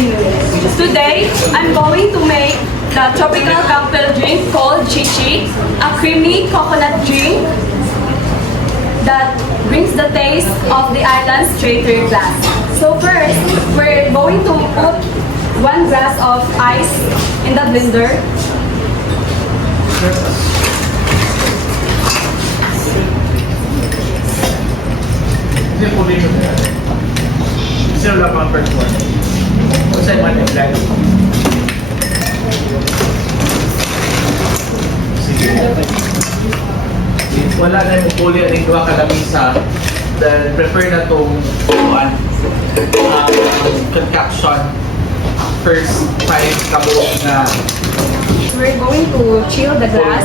afternoon. Today, I'm going to make the tropical cocktail drink called Chichi, a creamy coconut drink that brings the taste of the island straight to your glass. So first, we're going to put 1 glass of ice in the blender. Sino lang ang first one? Kung saan man yung plan? Sige. Wala na yung puli at yung kalamisa dahil prefer na itong concoction first time kabuo na We're going to chill the glass.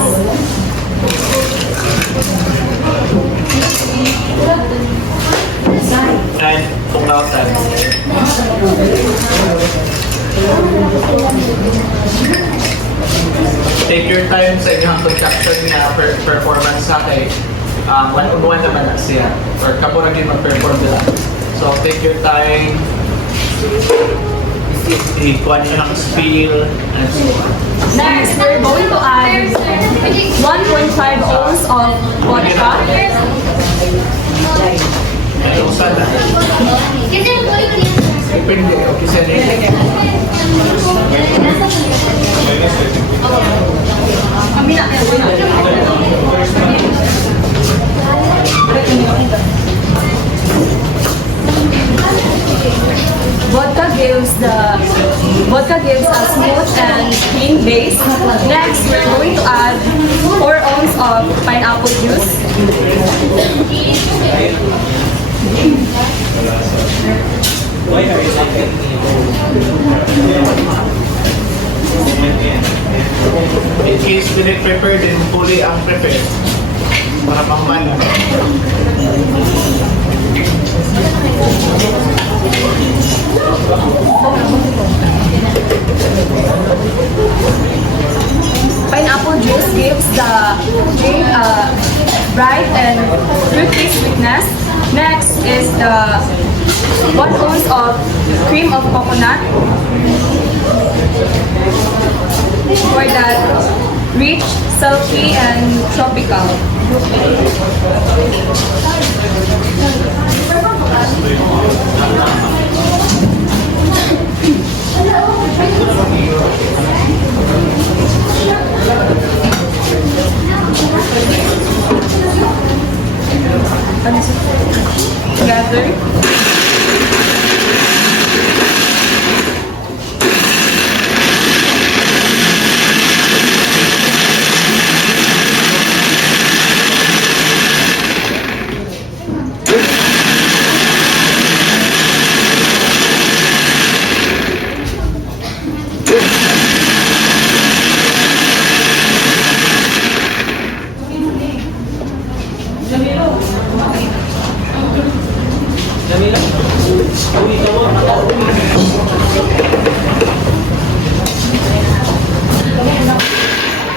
and pungautan. Take your time sa inyong concoction na performance sa kay one-on-one naman na siya or kamuragin mag-perform nila. So take your time, ikuha niyo ng spill and so on. Next, we're going to add 1.5 ounce of vodka. May usan na. Depende, okay sa nila. Vodka gives a smooth and clean base. Next, we're going to add 4 ounce of pineapple juice. In case we didn't prepare, then fully ang prepare para pangman. Pineapple juice gives the drink a bright and fruity sweetness. Next is the 1 ounce of cream of coconut for that rich, silky, and tropical. Together.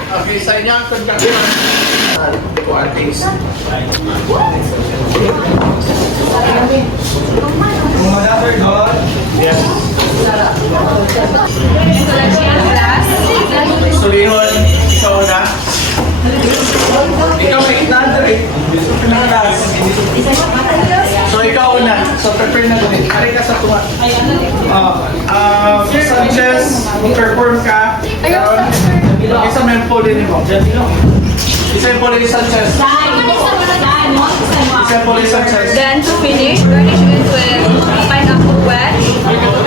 Okay, sa inyo ang concoction. Ito ang taste. Yes. Sulihon, ikaw na. Ikaw may itnado eh. So ikaw na. So prepare na doon. Hari ka sa tuwa. Sanchez, perform ka. Isa may poli mo. Isa yung poli Sanchez. Isa yung poli Sanchez. Then to finish, garnish it with pineapple wedge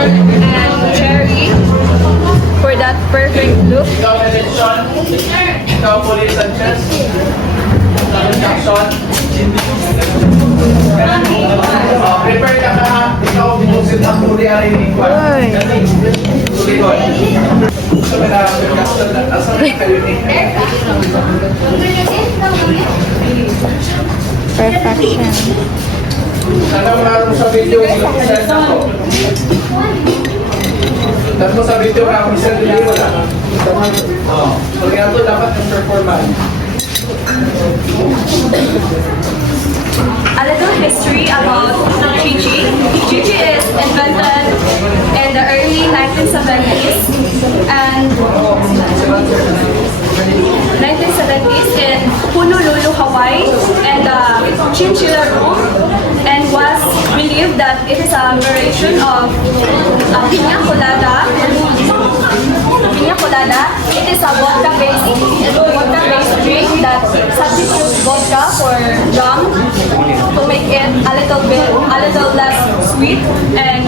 and cherry for that perfect look. Ikaw election. Ikaw poli Sanchez. Jackson. Prepare ka na ha. Ikaw busit ang puli arin ni Kwan. Sulihon. Gusto mo na Jackson na. Asa na kayo ni Perfection. Ano meron sa video yung send ako? Tapos mo sa video na ako send video wala. Oo. So kaya ito dapat yung performance. A little history about Chichi. Chichi is invented in the early wine and the chinchilla room, and was believed that it is a variation of piña colada. Piña colada. It is a vodka-based drink that substitutes vodka for rum to make it a little less sweet, and